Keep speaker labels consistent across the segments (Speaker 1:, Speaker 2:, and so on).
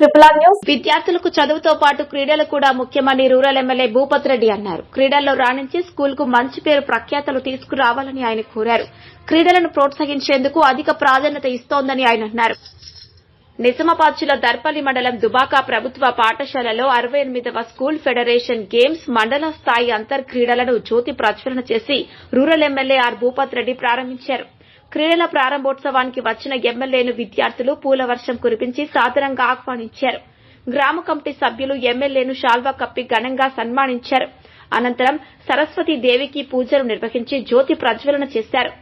Speaker 1: Triple R news.
Speaker 2: విద్యార్థులకు చదువుతో పాటు క్రీడలు కూడా ముఖ్యమని రూరల్ ఎమ్మెల్యే భూపత్ రెడ్డి అన్నారు. క్రీడల్లో రాణించి స్కూల్కు మంచి పేరు ప్రఖ్యాతలు తీసుకురావాలని ఆయన కోరారు. క్రీడలను ప్రోత్సహించేందుకు అధిక ప్రాధాన్యత ఇస్తోందని ఆయన అన్నారు. నిజామాబాద్ జిల్లా దర్పల్లి మండలం దుబాకా ప్రభుత్వ పాఠశాలలో అరవై ఎనిమిదవ స్కూల్ ఫెడరేషన్ గేమ్స్ మండల స్థాయి అంతర్ క్రీడలను జ్యోతి ప్రజ్వలన చేసి rural MLA R Bhupath Reddy ప్రారంభించారు. క్రీడల ప్రారంభోత్సవానికి వచ్చిన ఎమ్మెల్యేను విద్యార్థులు పూల వర్షం కురిపించి సాదరంగా ఆహ్వానించారు. గ్రామ కమిటీ సభ్యులు ఎమ్మెల్యేను షాల్వా కప్పి ఘనంగా సన్మానించారు. అనంతరం సరస్వతి దేవికి పూజలు నిర్వహించి జ్యోతి ప్రజ్వలన చేశారు.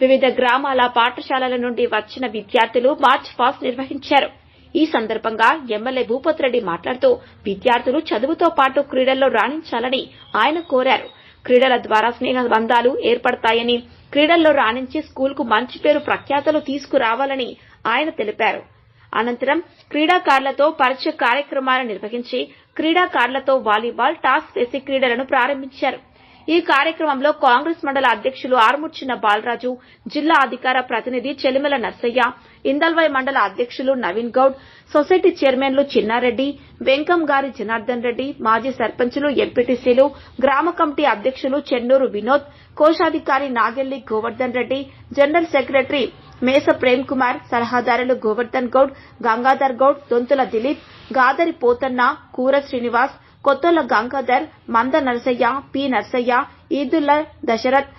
Speaker 2: వివిధ గ్రామాల పాఠశాలల నుండి వచ్చిన విద్యార్థులు మార్చ్ పాస్ట్ నిర్వహించారు. ఈ సందర్భంగా ఎమ్మెల్యే భూపత్ రెడ్డి మాట్లాడుతూ విద్యార్థులు చదువుతో పాటు క్రీడల్లో రాణించాలని ఆయన కోరారు. క్రీడల ద్వారా స్నేహ బంధాలు ఏర్పడతాయని క్రీడల్లో రాణించి స్కూల్కు మంచి పేరు ప్రఖ్యాతలు తీసుకురావాలని ఆయన తెలిపారు. అనంతరం క్రీడాకారులతో పరిచయ కార్యక్రమాలు నిర్వహించి క్రీడాకారులతో వాలీబాల్ టాస్ వేసి క్రీడలను ప్రారంభించారు. ఈ కార్యక్రమంలో కాంగ్రెస్ మండల అధ్యక్షులు ఆర్ముచ్చిన బాలరాజు జిల్లా అధికార ప్రతినిధి చెలిమెల నర్సయ్య ఇందల్వాయి మండల అధ్యక్షులు నవీన్ గౌడ్ సొసైటీ చైర్మన్లు చిన్నారెడ్డి వెంకం గారి జనార్దన్ రెడ్డి మాజీ సర్పంచులు ఎంపీటీసీలు గ్రామ కమిటీ అధ్యక్షులు చెన్నూరు వినోద్ కోశాధికారి నాగెల్లి గోవర్ధన్ రెడ్డి జనరల్ సెక్రటరీ మేస ప్రేమ్ కుమార్ సలహాదారులు గోవర్ధన్ గౌడ్ గంగాధర్ గౌడ్ దొంతుల దిలీప్ గాదరి పోతన్న కూర శ్రీనివాస్ కొత్తోల గంగాధర్ మంద నరసయ్య పి. నరసయ్య ఈదుల్ల దశరథ్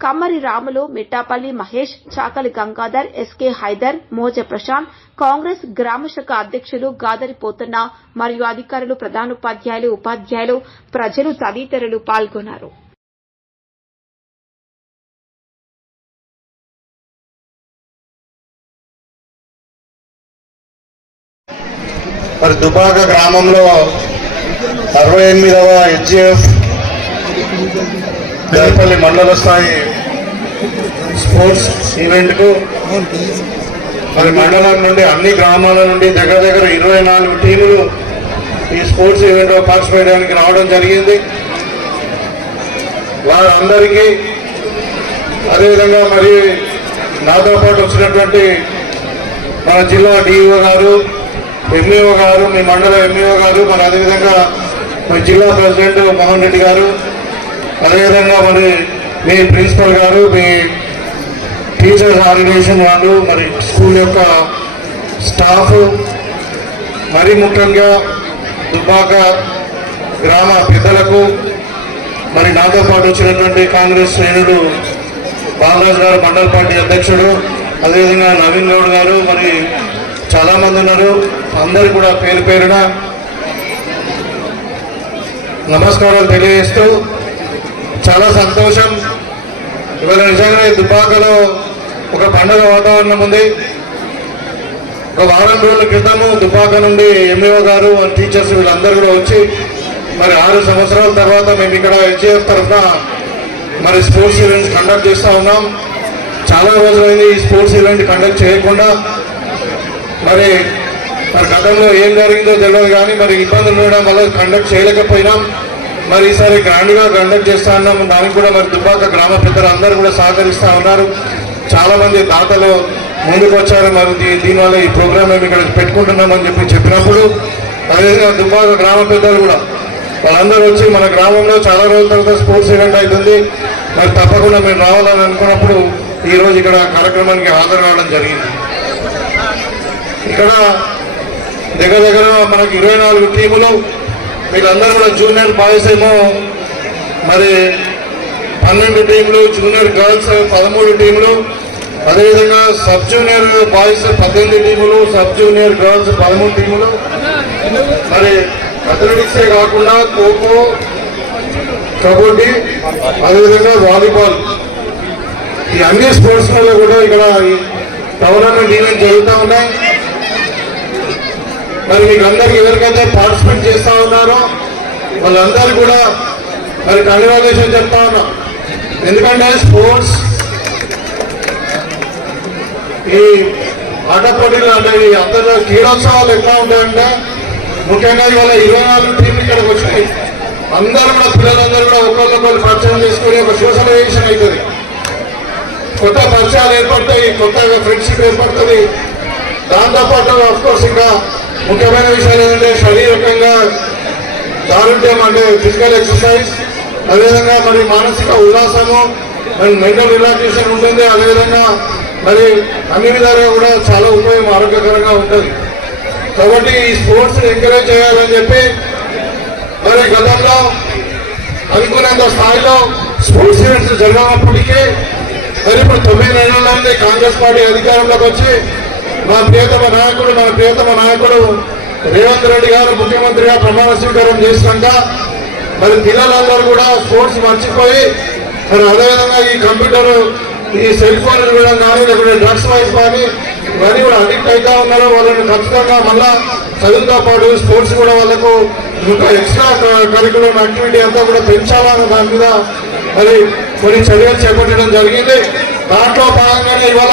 Speaker 2: కమ్మరి రాములు మిట్టాపల్లి మహేష్ చాకలి గంగాధర్ ఎస్కే హైదర్ మోజ ప్రశాంత్ కాంగ్రెస్ గ్రామ శాఖ అధ్యక్షులు గాదరి పోతన్న మరియు అధికారులు ప్రధానోపాధ్యాయులు ఉపాధ్యాయులు ప్రజలు తదితరులు పాల్గొన్నారు.
Speaker 3: మరి దుబాక గ్రామంలో అరవై ఎనిమిదవ హెచ్జిఎఫ్ గర్పల్లి మండల స్థాయి స్పోర్ట్స్ ఈవెంట్కు మరి మండలం నుండి అన్ని గ్రామాల నుండి దగ్గర దగ్గర ఇరవై నాలుగు టీములు ఈ స్పోర్ట్స్ ఈవెంట్లో పార్టిసిపేట్ చేయడానికి రావడం జరిగింది. వారందరికీ అదేవిధంగా మరి నాతో పాటు వచ్చినటువంటి మన జిల్లా డిఈఓ గారు ఎంఈఓ గారు మీ మండల ఎంఈఓ గారు మరి అదేవిధంగా మరి జిల్లా ప్రెసిడెంట్ మోహన్ రెడ్డి గారు అదేవిధంగా మరి మీ ప్రిన్సిపల్ గారు మీ టీచర్స్ ఆర్గనైజేషన్ వాళ్ళు మరి స్కూల్ యొక్క స్టాఫ్ మరి ముఖ్యంగా దుబ్బాక గ్రామ పెద్దలకు మరి నాతో పాటు వచ్చినటువంటి కాంగ్రెస్ శ్రేణుడు బాలరాజు గారు మండల పార్టీ అధ్యక్షుడు అదేవిధంగా నవీన్ గౌడ్ గారు మరి చాలామంది ఉన్నారు. అందరు కూడా పేరు పేరున నమస్కారాలు తెలియజేస్తూ చాలా సంతోషం. ఇవాళ నిజంగా ఈ దుబ్బాకలో ఒక పండుగ వాతావరణం ఉంది. ఒక వారం రోజుల క్రితము దుబ్బాక నుండి ఎంఈఓ గారు టీచర్స్ వీళ్ళందరూ కూడా వచ్చి మరి ఆరు సంవత్సరాల తర్వాత మేము ఇక్కడ హెచ్ఏఎఫ్ తరఫున మరి స్పోర్ట్స్ ఈవెంట్స్ కండక్ట్ చేస్తూ ఉన్నాం. చాలా రోజులైంది ఈ స్పోర్ట్స్ ఈవెంట్ కండక్ట్ చేయకుండా మరి మరి గతంలో ఏం జరిగిందో తెలియదు కానీ మరి ఇబ్బందులు ఉండడం వల్ల కండక్ట్ చేయలేకపోయినాం. మరి ఈసారి గ్రాండ్గా కండక్ట్ చేస్తా ఉన్నాము దానికి కూడా మరి దుబ్బాక గ్రామ పెద్దలు అందరూ కూడా సహకరిస్తూ ఉన్నారు. చాలామంది దాతలు ముందుకు వచ్చారు మరి దీనివల్ల ఈ ప్రోగ్రామ్ మేము ఇక్కడ పెట్టుకుంటున్నామని చెప్పి చెప్పినప్పుడు అదేవిధంగా దుబ్బాక గ్రామ పెద్దలు కూడా వాళ్ళందరూ వచ్చి మన గ్రామంలో చాలా రోజుల తర్వాత స్పోర్ట్స్ ఈవెంట్ అవుతుంది. మరి తప్పకుండా మీరు రావాలని అనుకున్నప్పుడు ఈరోజు ఇక్కడ కార్యక్రమానికి హాజరు కావడం జరిగింది. ఇక్కడ దగ్గర దగ్గర మనకి ఇరవై నాలుగు టీములు వీళ్ళందరూ కూడా జూనియర్ బాయ్స్ ఏమో మరి పన్నెండు టీములు జూనియర్ గర్ల్స్ పదమూడు టీములు అదేవిధంగా సబ్ జూనియర్ బాయ్స్ పద్దెనిమిది టీములు సబ్ జూనియర్ గర్ల్స్ పదమూడు టీములు. మరి అథ్లెటిక్సే కాకుండా ఖోఖో కబడ్డీ అదేవిధంగా వాలీబాల్. ఈ అన్ని స్పోర్ట్స్ కూడా ఇక్కడ టోర్నమెంట్ ఈవెంట్ జరుగుతూ ఉన్నాయి. మరి మీకు అందరికి ఎవరికైతే పార్టిసిపేట్ చేస్తా ఉన్నారో వాళ్ళందరూ కూడా మరి కంగ్రాచులేషన్ చెప్తా ఉన్నా. ఎందుకంటే స్పోర్ట్స్ ఈ ఆట పోటీలు అంటే ఈ అంతర్జాతీయ క్రీడోత్సవాలు ఎట్లా ఉంటాయంటే ముఖ్యంగా ఇవాళ ఇరవై నాలుగు టీంలు ఇక్కడికి వచ్చినాయి. అందరూ కూడా పిల్లలందరూ కూడా ఒకరికొకరు పరిచయం చేసుకుని ఒక సోషలైజేషన్ అవుతుంది కొత్త పరిచయాలు ఏర్పడతాయి కొత్తగా ఫ్రెండ్షిప్ ఏర్పడుతుంది. దాంతోపాటు అఫ్కోర్స్ ఇంకా ముఖ్యమైన విషయాలు ఏంటంటే శారీరకంగా దారుణ్యం అంటే ఫిజికల్ ఎక్సర్సైజ్ అదేవిధంగా మరి మానసిక ఉల్లాసము మరి మెంటల్ రిలాక్సేషన్ ఉంటుంది అదేవిధంగా మరి అన్ని విధాలుగా కూడా చాలా ఉపయోగం ఆరోగ్యకరంగా ఉంటుంది. కాబట్టి ఈ స్పోర్ట్స్ ఎంకరేజ్ చేయాలని చెప్పి మరి గతంలో అనుకున్నంత స్థాయిలో స్పోర్ట్స్ ఈవెంట్స్ జరగనప్పటికీ మరి ఇప్పుడు తొమ్మిది నెలల కాంగ్రెస్ పార్టీ అధికారంలోకి వచ్చి మా ప్రియతమ నాయకుడు మన ప్రియతమ నాయకుడు రేవంత్ రెడ్డి గారు ముఖ్యమంత్రిగా ప్రమాణ స్వీకారం చేసినాక మరి పిల్లలందరూ కూడా స్పోర్ట్స్ మర్చిపోయి మరి అదేవిధంగా ఈ కంప్యూటర్ ఈ సెల్ ఫోన్ ఇవ్వడం కానీ లేకుంటే డ్రగ్స్ వైపు కానీ ఇవన్నీ కూడా అడిక్ట్ అవుతా ఉన్నారు వాళ్ళని ఖచ్చితంగా మళ్ళా చదువుతో పాటు స్పోర్ట్స్ కూడా వాళ్ళకు ఇంకా ఎక్స్ట్రా కరికులం యాక్టివిటీ అంతా కూడా పెంచాలన్న దాని మీద మరి కొన్ని చర్యలు చేపట్టడం జరిగింది. దాంట్లో భాగంగానే ఇవాళ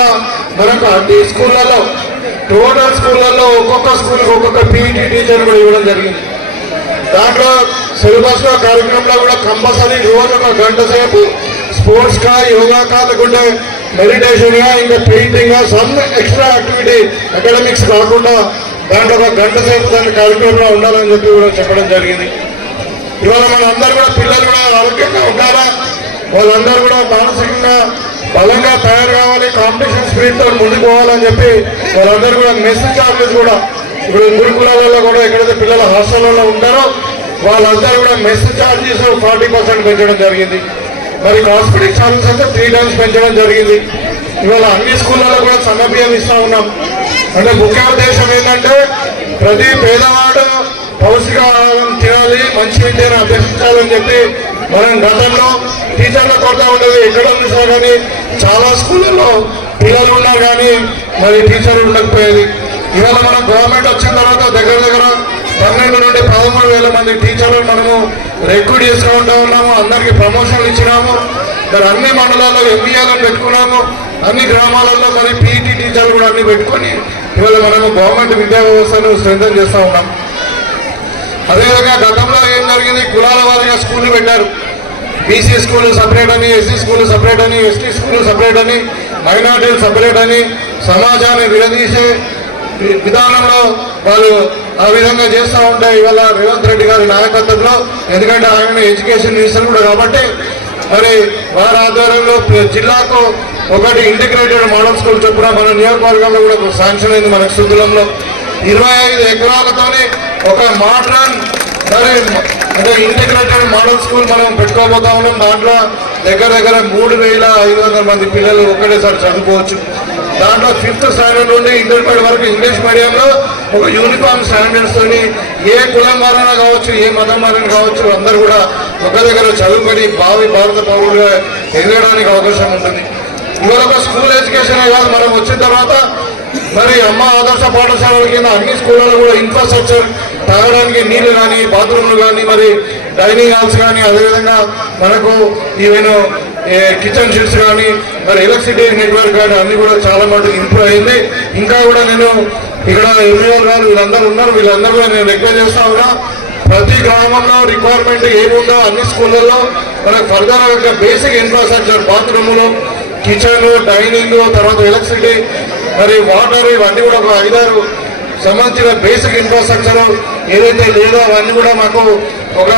Speaker 3: మనకు అన్ని స్కూళ్ళలో టోటల్ స్కూళ్ళల్లో ఒక్కొక్క స్కూల్కి ఒక్కొక్క పీఈటీ టీచర్ కూడా ఇవ్వడం జరిగింది. దాంట్లో సిలబస్లో కార్యక్రమంలో కూడా కంపల్సరీ రోజు ఒక గంట సేపు స్పోర్ట్స్ కా యోగా కా లేకుంటే మెడిటేషన్గా ఇంకా పెయింటింగ్గా సమ్ ఎక్స్ట్రా యాక్టివిటీ అకాడమిక్స్ కాకుండా దాంట్లో ఒక గంట సేపు దాని కార్యక్రమంలో ఉండాలని చెప్పి కూడా చెప్పడం జరిగింది. ఇవాళ మన కూడా పిల్లలు కూడా ఆరోగ్యంగా ఉండాలా వాళ్ళందరూ కూడా మానసికంగా బలంగా తయారు కావాలి కాంపిటీషన్ స్పిరిట్తో ముందుకు పోవాలని చెప్పి వాళ్ళందరూ కూడా మెస్ చార్జెస్ కూడా ఇప్పుడు గురుకులాలలో కూడా ఎక్కడైతే పిల్లల హాస్టల్లో ఉంటారో వాళ్ళందరూ కూడా మెస్ చార్జెస్ ఫార్టీ పర్సెంట్ పెంచడం జరిగింది. మరి కాస్మెటిక్ చార్జెస్ అయితే త్రీ టైమ్స్ పెంచడం జరిగింది. ఇవాళ అన్ని స్కూళ్ళలో కూడా సన్న ఇస్తా ఉన్నాం. అంటే ముఖ్య ఉద్దేశం ఏంటంటే ప్రతి పేదవాడు పౌష్టికాహారం తినాలి మంచి విద్యను అభ్యసించాలని చెప్పి మనం గతంలో టీచర్ల కొరత ఉండేది. ఎక్కడ చూసినా కానీ చాలా స్కూళ్ళల్లో పిల్లలు ఉన్నా కానీ మరి టీచర్లు ఉండకపోయేది. ఇవాళ మనం గవర్నమెంట్ వచ్చిన తర్వాత దగ్గర దగ్గర పన్నెండు నుండి పదమూడు వేల మంది టీచర్లు మనము రిక్రూట్ చేసుకుంటూ ఉన్నాము. అందరికీ ప్రమోషన్లు ఇచ్చినాము. మరి అన్ని మండలాల్లో ఎంబీఏలను పెట్టుకున్నాము. అన్ని గ్రామాలలో మరి పీఈటీ టీచర్లు కూడా అన్ని పెట్టుకొని ఇవాళ మనము గవర్నమెంట్ విద్యా వ్యవస్థను స్ట్రెంథన్ చేస్తూ ఉన్నాం. అదేవిధంగా గతంలో ఏం జరిగింది? కులాల వారిగా స్కూల్ పెట్టారు. బీసీ స్కూల్ సపరేట్ అని ఎస్సీ స్కూల్ సపరేట్ అని ఎస్టీ స్కూల్ సపరేట్ అని మైనార్టీలు సపరేట్ అని సమాజాన్ని విడదీసే విధానంలో వాళ్ళు ఆ విధంగా చేస్తూ ఉంటాయి ఇవాళ రేవంత్ రెడ్డి గారి నాయకత్వంలో ఎందుకంటే ఆయన ఎడ్యుకేషన్ మినిస్టర్ కూడా కాబట్టి మరి వారి ఆధ్వర్యంలో జిల్లాకు ఒకటి ఇంటిగ్రేటెడ్ మోడల్ స్కూల్ చొప్పున మన నియోజకవర్గంలో కూడా ఒక శాంక్షన్ అయింది మనకు సుద్దులంలో ఇరవై ఐదు ఎకరాలతోనే ఒక మోడ్రన్ మరి అదే ఇంటిగ్రేటెడ్ మోడల్ స్కూల్ మనం పెట్టుకోబోతా ఉన్నాం. దాంట్లో దగ్గర దగ్గర మూడు వేల ఐదు వందల మంది పిల్లలు ఒక్కటేసారి చదువుకోవచ్చు. దాంట్లో ఫిఫ్త్ స్టాండర్డ్ నుండి ఇంటర్మీడియట్ వరకు ఇంగ్లీష్ మీడియంలో ఒక యూనిఫామ్ స్టాండర్డ్స్ తోని ఏ కులం వారైనా కావచ్చు ఏ మతం వారైనా కావచ్చు అందరూ కూడా ఒక దగ్గర చదువుకొని భావి భారత పౌరులుగా ఎదగడానికి అవకాశం ఉంటుంది. ఇవాళ ఒక స్కూల్ ఎడ్యుకేషన్ కాదు మనం వచ్చిన తర్వాత మరి అమ్మ ఆదర్శ పాఠశాలల కింద అన్ని స్కూళ్ళలో కూడా ఇన్ఫ్రాస్ట్రక్చర్ తాగడానికి నీళ్ళు కానీ బాత్రూమ్లు కానీ మరి డైనింగ్ హాల్స్ కానీ అదేవిధంగా మనకు ఈవెన్ కిచెన్ షీట్స్ కానీ మరి ఎలక్ట్రిసిటీ నెట్వర్క్ కానీ అన్ని కూడా చాలా మటుకు ఇంప్రూవ్ అయింది. ఇంకా కూడా నేను ఇక్కడ ఎంఈఓ గారు వీళ్ళందరూ ఉన్నారు. వీళ్ళందరూ కూడా నేను రిక్వెస్ట్ చేస్తా ఉన్నా ప్రతి గ్రామంలో రిక్వైర్మెంట్ ఏముందో అన్ని స్కూళ్ళల్లో మనకు ఫర్దర్ బేసిక్ ఇన్ఫ్రాస్ట్రక్చర్ బాత్రూములు కిచెన్ డైనింగ్ తర్వాత ఎలక్ట్రిసిటీ మరి వాటర్ ఇవన్నీ కూడా ఒక ఐదారు సంబంధించిన బేసిక్ ఇన్ఫ్రాస్ట్రక్చర్ ఏదైతే లేదో అవన్నీ కూడా మాకు ఒక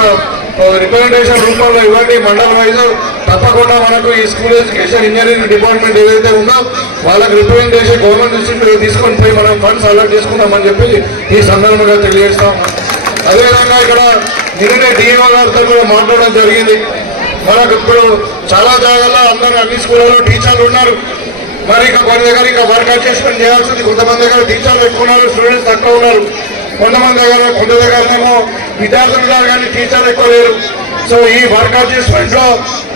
Speaker 3: రిప్రజెంటేషన్ రూపంలో ఇవ్వండి. మండల వైజ్ తప్పకుండా మనకు ఈ స్కూల్ ఎడ్యుకేషన్ ఇంజనీరింగ్ డిపార్ట్మెంట్ ఏదైతే ఉందో వాళ్ళకి రిప్రజెంటేషన్ గవర్నమెంట్ నుంచి తీసుకొని పోయి మనం ఫండ్స్ అలర్ట్ చేసుకుందామని చెప్పి ఈ సందర్భంగా తెలియజేస్తాం. అదేవిధంగా ఇక్కడ నిన్ననే డిఓ గారితో కూడా మాట్లాడడం జరిగింది. మనకు ఇప్పుడు చాలా జాగాల్లో అందరూ అన్ని స్కూళ్ళలో టీచర్లు ఉన్నారు. మరి ఇక కొన్ని దగ్గర ఇంకా వర్క్ అడ్జస్ట్మెంట్ చేయాల్సింది కొంతమంది దగ్గర టీచర్లు ఎక్కువ ఉన్నారు స్టూడెంట్స్ తక్కువ ఉన్నారు. కొంతమంది దగ్గర కొంత దగ్గరనేమో విద్యార్థులు ఉన్నారు కానీ టీచర్లు ఎక్కువ లేరు. సో ఈ వర్క్ అడ్జస్ట్మెంట్లో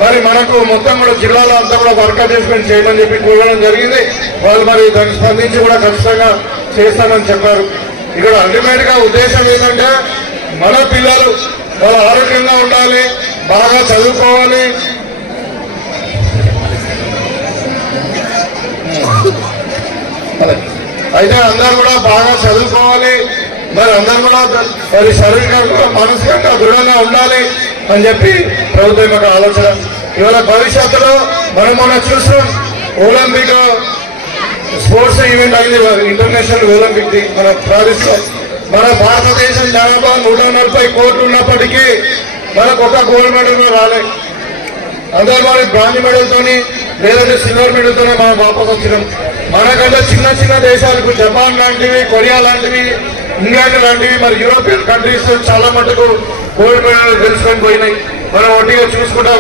Speaker 3: మరి మనకు మొత్తం కూడా జిల్లాలో అంతా కూడా వర్క్ అడ్జస్ట్మెంట్ చేయమని చెప్పి కోరడం జరిగింది. వాళ్ళు మరి దానికి స్పందించి కూడా ఖచ్చితంగా చేస్తానని చెప్పారు. ఇక్కడ అల్టిమేట్గా ఉద్దేశం ఏంటంటే మన పిల్లలు వాళ్ళు ఆరోగ్యంగా ఉండాలి బాగా చదువుకోవాలి. అయితే అందరూ కూడా బాగా చదువుకోవాలి. మరి అందరూ కూడా మరి శారీరకంగా మానసికంగా దృఢంగా ఉండాలి అని చెప్పి ప్రభుత్వం యొక్క ఆలోచన. ఇవాళ భవిష్యత్తులో మనం మనం చూసాం ఒలింపిక్ స్పోర్ట్స్ ఈవెంట్ అయింది ఇంటర్నేషనల్ ఒలింపిక్ ది మన ప్రారంభిస్తాం మన భారతదేశం జనాభా నూట నలభై కోట్లు ఉన్నప్పటికీ మనకు ఒక గోల్డ్ మెడల్ రాలే. రాలేదు అందరూ మన బ్రాంజ్ మెడల్తోని లేదంటే సిల్వర్ మెడల్తోనే మనం వాపస్ వచ్చినాం మనకంటే చిన్న చిన్న దేశాలకు జపాన్ లాంటివి కొరియా లాంటివి ఇంగ్లాండ్ లాంటివి మరి యూరోపియన్ కంట్రీస్ చాలా మటుకు కోవిడ్ మెడల్ పోయినాయి. మనం ఒట్టిగా చూసుకుంటా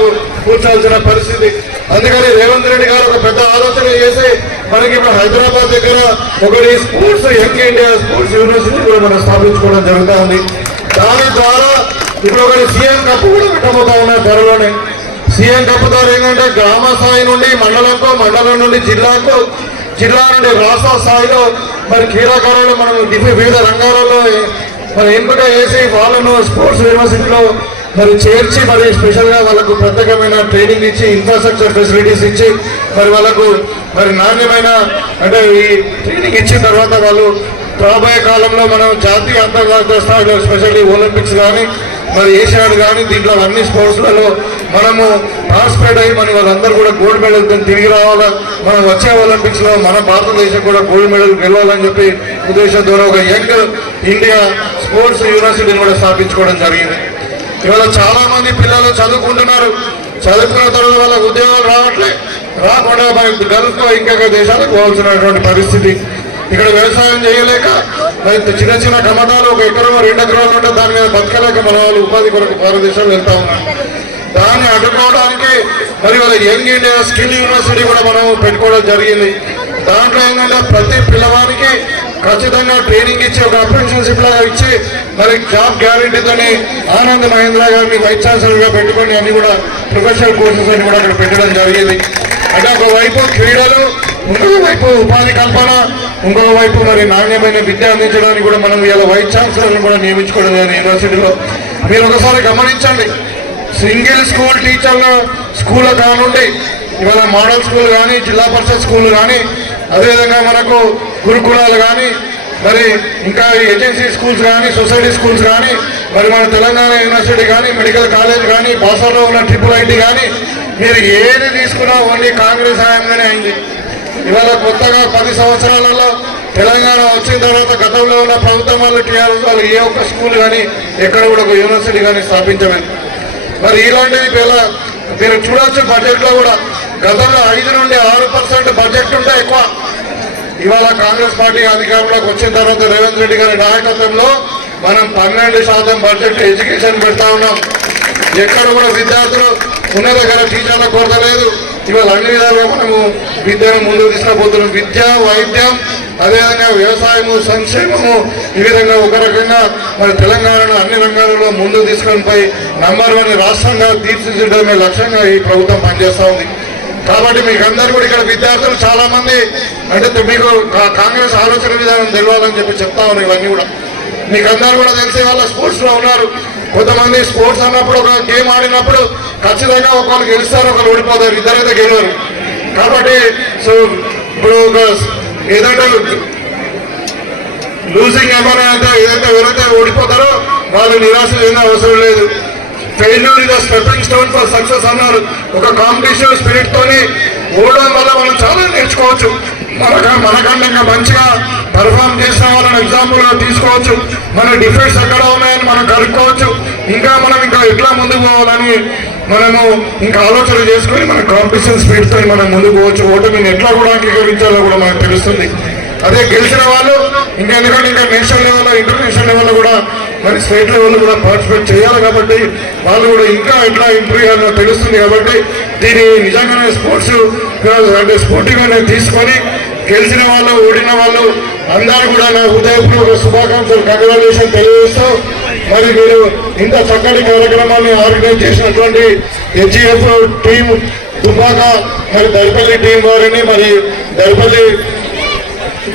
Speaker 3: కూర్చోవాల్సిన పరిస్థితి. అందుకని రేవంత్ రెడ్డి గారు ఒక పెద్ద ఆలోచన చేసి మనకి ఇప్పుడు హైదరాబాద్ దగ్గర ఒకటి sports young India sports university కూడా మనం స్థాపించుకోవడం జరుగుతూ ఉంది. దాని ద్వారా ఇప్పుడు ఒకటి సీఎం కప్పు కూడా పెట్టబోతా ఉన్నారు త్వరలోనే. సీఎం కప్పు ద్వారా ఏంటంటే గ్రామ స్థాయి నుండి మండలంకు మండలం నుండి జిల్లాకు జిల్లా నుండి రాష్ట్ర స్థాయిలో మరి క్రీడాకారులు మనం వివిధ రంగాలలో మరి ఎంపిక చేసి వాళ్ళను స్పోర్ట్స్ యూనివర్సిటీలో మరి చేర్చి మరి స్పెషల్గా వాళ్ళకు ప్రత్యేకమైన ట్రైనింగ్ ఇచ్చి ఇన్ఫ్రాస్ట్రక్చర్ ఫెసిలిటీస్ ఇచ్చి మరి వాళ్ళకు మరి నాణ్యమైన అంటే ఈ ట్రైనింగ్ ఇచ్చిన తర్వాత వాళ్ళు రాబోయే కాలంలో మనం జాతీయ అంతర్జాతీయ స్థాయిలో స్పెషల్లీ ఒలింపిక్స్ కానీ మరి ఏషియాడ్ కానీ దీంట్లో అన్ని స్పోర్ట్స్లలో మనము పార్టిసిపేట్ అయ్యి మనం వాళ్ళందరూ కూడా గోల్డ్ మెడల్ తిరిగి రావాలా? మనం వచ్చే ఒలింపిక్స్లో మన భారతదేశం కూడా గోల్డ్ మెడల్ గెలవాలని చెప్పి ఉద్దేశంతో ఒక యంగ్ ఇండియా స్పోర్ట్స్ యూనివర్సిటీని కూడా స్థాపించుకోవడం జరిగింది. ఇవాళ చాలా మంది పిల్లలు చదువుకుంటున్నారు. చదువుకున్న తర్వాత వాళ్ళకి ఉద్యోగాలు రావట్లే. రాకుండా మనకి గల్ఫ్ ఇంకా దేశాలకు పోవాల్సినటువంటి పరిస్థితి. ఇక్కడ వ్యవసాయం చేయలేక మరి చిన్న చిన్న టమాటాలు ఒక ఎకరం రెండు ఎకరాలు ఉంటే దాని మీద బతకలేక మన వాళ్ళు ఉపాధి కొరకు భారతదేశంలో వెళ్తా ఉన్నారు. దాన్ని అడ్డుకోవడానికి మరి వాళ్ళ యంగ్ ఇండియా స్కిల్ యూనివర్సిటీ కూడా మనం పెట్టుకోవడం జరిగింది. దాంట్లో ఏంటంటే ప్రతి పిల్లవాడికి ఖచ్చితంగా ట్రైనింగ్ ఇచ్చి ఒక అప్రెంటిస్షిప్ లాగా ఇచ్చి మరి జాబ్ గ్యారంటీతోని ఆనంద్ మహేంద్ర గారిని వైస్ ఛాన్సలర్గా పెట్టుకొని అన్ని కూడా ప్రొఫెషనల్ కోర్సెస్ అని కూడా అక్కడ పెట్టడం జరిగింది. అంటే ఒకవైపు క్రీడలు ఇంకొక వైపు ఉపాధి కల్పన ఇంకొక వైపు మరి నాణ్యమైన విద్య అందించడానికి కూడా మనం ఇలా వైస్ ఛాన్సలర్ని కూడా నియమించుకోవడం జరిగింది యూనివర్సిటీలో మీరు ఒకసారి గమనించండి. సింగిల్ స్కూల్ టీచర్ల స్కూల్ కానుండి ఇవాళ మోడల్ స్కూల్ కానీ జిల్లా పరిషత్ స్కూల్ కానీ అదేవిధంగా మనకు గురుకులాలు కానీ మరి ఇంకా ఏజెన్సీ స్కూల్స్ కానీ సొసైటీ స్కూల్స్ కానీ మరి మన తెలంగాణ యూనివర్సిటీ కానీ మెడికల్ కాలేజ్ కానీ బాసాలో ఉన్న ట్రిపుల్ ఐటీ కానీ మీరు ఏది తీసుకున్నా ఓన్లీ కాంగ్రెస్ హయాంగానే అయింది. ఇవాళ కొత్తగా పది సంవత్సరాలలో తెలంగాణ వచ్చిన తర్వాత గతంలో ఉన్న ప్రభుత్వం వాళ్ళు టీఆర్ఎస్ వాళ్ళు ఏ ఒక్క స్కూల్ కానీ ఎక్కడ కూడా ఒక యూనివర్సిటీ కానీ స్థాపించలేదు. మరి ఇలాంటివి ఇలా మీరు చూడొచ్చు బడ్జెట్లో కూడా గతంలో ఐదు నుండి ఆరు పర్సెంట్ బడ్జెట్ ఉంటే ఎక్కువ. ఇవాళ కాంగ్రెస్ పార్టీ అధికారంలోకి వచ్చిన తర్వాత రేవంత్ రెడ్డి గారి నాయకత్వంలో మనం పన్నెండు శాతం బడ్జెట్ ఎడ్యుకేషన్ పెడతా ఉన్నాం. ఎక్కడ కూడా విద్యార్థులు ఉన్న దగ్గర టీచర్ల కొరత లేదు. ఇవాళ అన్ని విధాలుగా మనము విద్యను ముందుకు తీసుకుపోతున్నాం. విద్య వైద్యం అదేవిధంగా వ్యవసాయము సంక్షేమము ఈ విధంగా ఒక రకంగా మన తెలంగాణను అన్ని రంగాలలో ముందుకు తీసుకొని పోయి నంబర్ వన్ రాష్ట్రంగా తీర్చిదిద్దడమే లక్ష్యంగా ఈ ప్రభుత్వం పనిచేస్తూ ఉంది. కాబట్టి మీకు అందరు కూడా ఇక్కడ విద్యార్థులు చాలా మంది అంటే మీకు కాంగ్రెస్ ఆలోచన విధానం తెలియాలని చెప్పి చెప్తా ఉన్నారు ఇవన్నీ కూడా. మీకు అందరు కూడా తెలిసే వాళ్ళ స్పోర్ట్స్లో ఉన్నారు. కొంతమంది స్పోర్ట్స్ అన్నప్పుడు ఒక గేమ్ ఆడినప్పుడు ఖచ్చితంగా ఒకరు గెలుస్తారు ఒకరు ఓడిపోతారు ఇద్దరైతే గెలవరు. కాబట్టి సో ఇప్పుడు ఏదంటే లూజింగ్ ఎవరైతే ఏదైతే ఎవరైతే ఓడిపోతారో వాళ్ళు నిరాశ చెందిన అవసరం లేదు. Failure is stepping stone for success అన్నారు. ఒక కాంపిటీషన్ స్పిరిట్ తోని ఓడడం వల్ల మనం చాలా నేర్చుకోవచ్చు. మనక మనకంటే ఇంకా మంచిగా పర్ఫామ్ చేసిన వాళ్ళని ఎగ్జాంపుల్గా తీసుకోవచ్చు. మన డిఫెక్ట్స్ ఎక్కడ ఉన్నాయని మనం కనుక్కోవచ్చు. ఇంకా మనం ఇంకా ఎట్లా ముందుకు పోవాలని మనము ఇంకా ఆలోచన చేసుకొని మన కాంపిటీషన్ స్పీడ్తో మనం ముందుకు పోవచ్చు. ఓటమిని ఎట్లా కూడా అంగీకరించాలో కూడా మనకు తెలుస్తుంది. అదే గెలిచిన వాళ్ళు ఇంకా ఎందుకంటే ఇంకా నేషనల్ లెవెల్ ఇంటర్నేషనల్ లెవెల్లో కూడా మరి స్టేట్ లెవెల్లో కూడా పార్టిసిపేట్ చేయాలి కాబట్టి వాళ్ళు కూడా ఇంకా ఎట్లా ఇంప్రూవ్ చేయాలో తెలుస్తుంది కాబట్టి దీన్ని నిజంగానే స్పోర్ట్స్ అంటే స్పోర్టివ్గానే తీసుకొని గెలిచిన వాళ్ళు ఓడిన వాళ్ళు అందరూ కూడా నా హృదయపూర్వక శుభాకాంక్షలు. కంగ్రాచులేషన్ తెలియజేస్తూ మరి మీరు ఇంత చక్కటి కార్యక్రమాన్ని ఆర్గనైజ్ చేసినటువంటి హెచ్జిఎఫ్ టీం తుపాక మరి దరిపల్లి టీం వారిని మరి దరిపల్లి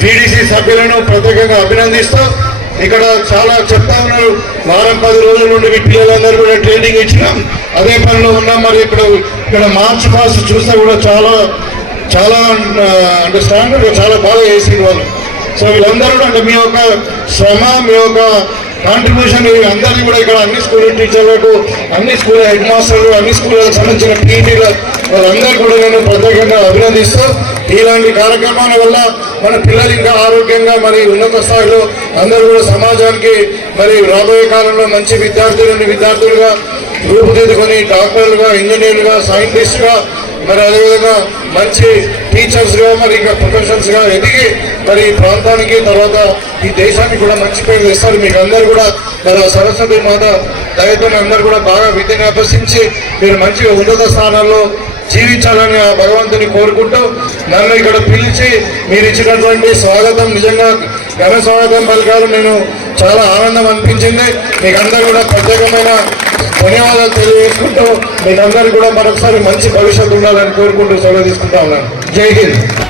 Speaker 3: టీడీసీ సభ్యులను ప్రత్యేకంగా అభినందిస్తూ. ఇక్కడ చాలా చెప్తా ఉన్నారు. వారం పది రోజుల నుండి మీ పిల్లలందరూ కూడా ట్రైనింగ్ ఇచ్చినాం. అదే పనిలో ఉన్నాం. మరి ఇక్కడ ఇక్కడ మార్చ్ పాస్ చూస్తే కూడా చాలా చాలా అంటే స్టాండర్డ్ చాలా బాగా చేసింది వాళ్ళు. సో వీళ్ళందరూ అంటే మీ యొక్క శ్రమ మీ యొక్క కాంట్రిబ్యూషన్ అందరినీ కూడా ఇక్కడ అన్ని స్కూల్ టీచర్లకు అన్ని స్కూల్ హెడ్ మాస్టర్లు అన్ని స్కూళ్ళకు సంబంధించిన పీటీల వాళ్ళందరూ కూడా నేను ప్రత్యేకంగా అభినందిస్తూ ఇలాంటి కార్యక్రమాల వల్ల మన పిల్లలు ఇంకా ఆరోగ్యంగా మరి ఉన్నత స్థాయిలో అందరూ కూడా సమాజానికి మరి రాబోయే కాలంలో మంచి విద్యార్థులని విద్యార్థులుగా రూపుదిద్దుకొని డాక్టర్లుగా ఇంజనీర్లుగా సైంటిస్ట్గా మరి అదేవిధంగా మంచి టీచర్స్గా మరి ఇంకా ప్రొఫెషన్స్గా ఎదిగి మరి ఈ ప్రాంతానికి తర్వాత ఈ దేశానికి కూడా మంచి పేరు తెస్తారు మీకు అందరు కూడా మరి సరస్వతి మాత దయతో అందరు కూడా బాగా విద్యను అభ్యసించి మీరు మంచిగా ఉన్నత స్థానాల్లో జీవించాలని ఆ భగవంతుని కోరుకుంటూ నన్ను ఇక్కడ పిలిచి మీరు ఇచ్చినటువంటి స్వాగతం నిజంగా ఘన స్వాగతం పలకాలు నేను చాలా ఆనందం అనిపించింది. మీకు అందరు కూడా ప్రత్యేకమైన ధన్యవాదాలు తెలియజేసుకుంటూ మీకు కూడా మరొకసారి మంచి భవిష్యత్తు ఉండాలని కోరుకుంటూ సెలవు తీసుకుంటా ఉన్నాను. జై హింద్.